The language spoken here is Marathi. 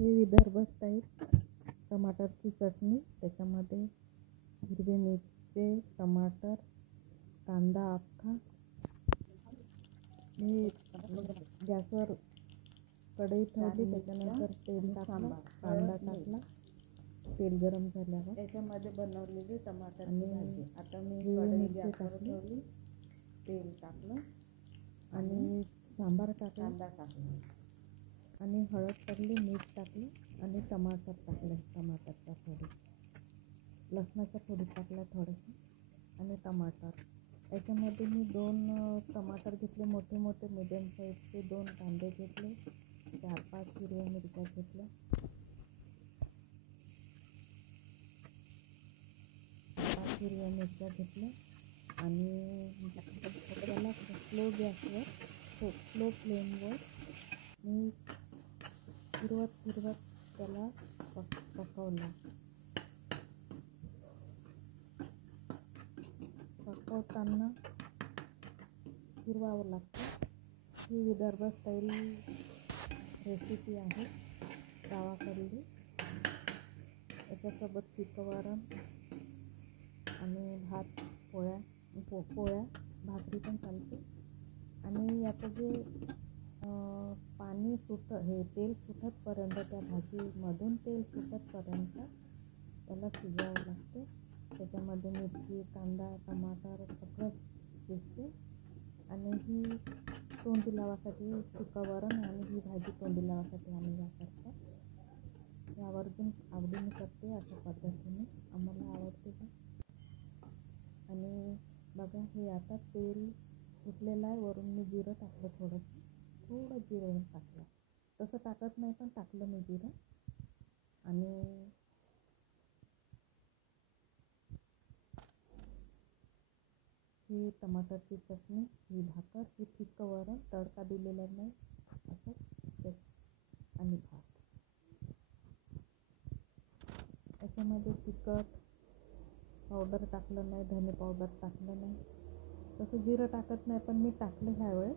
ही विदर्भ स्टाईल टमाटरची चटणी. त्याच्यामध्ये हिरवी मिरची, टमाटर, कांदा अख्खा. मी गॅसवर कढई ठेवली, त्याच्यानंतर तेल टाकलं, कांदा टाकला. तेल गरम झाल्यावर त्याच्यामध्ये बनवलेली टमाटर आणि आता मी हिरवी मिरची गॅसवर टाकली ठेवली, तेल टाकलं आणि सांबार टाकला कांदा टाकला आणि हळद टाकली, मीठ टाकलं आणि टमाटर टाकले. टमाटरच्या फोडी, लसणाच्या फोडी टाकल्या थोडेसे आणि टमाटर. याच्यामध्ये मी 2 टमाटर घेतले, मोठे मोठे मीडियम साईजचे. 2 कांदे घेतले, 4-5 हिरव्या मिरच्या घेतल्या, 5 हिरव्या मिरच्या घेतल्या आणि त्याला स्लो गॅसवर, स्लो फ्लेमवर मी फिरवत त्याला पकवलं. पकवताना फिरवावं लागतं. ही विदर्भ स्टाईल रेसिपी आहे गावाकडली. याच्यासोबत फिकं वरण आणि भात, पोळ्या, भाकरी पण चालते. आणि याचं जे पाणी तेल सुटतपर्यंत, त्या भाजीमधून तेल सुटतपर्यंत त्याला शिजवावं लागते. त्याच्यामध्ये मिरची, कांदा, टमाटर सगळं शिजते. आणि ही तोंडी लावासाठी फिकं वरण आणि ही भाजी तोंडी लावासाठी आम्ही वापरतो. आवर्जून आवडीने करते अशा पद्धतीने, आम्हाला आवडते का. आणि बघा, हे आता तेल सुटलेलं आहे. वरून मी जिरं टाकलं, थोडं जिरं टाकलं. तसं टाकत नाही, पण टाकलं मी जिरं. आणि ही टमाटरची चटणी, ही भाकर, ही फिकं वरण, तडका दिलेला नाही असं, आणि भात. याच्यामध्ये तिखट पावडर टाकलं नाही, धने पावडर टाकलं नाही. तसं जिरं टाकत नाही, पण मी टाकलं ह्यावेळेस.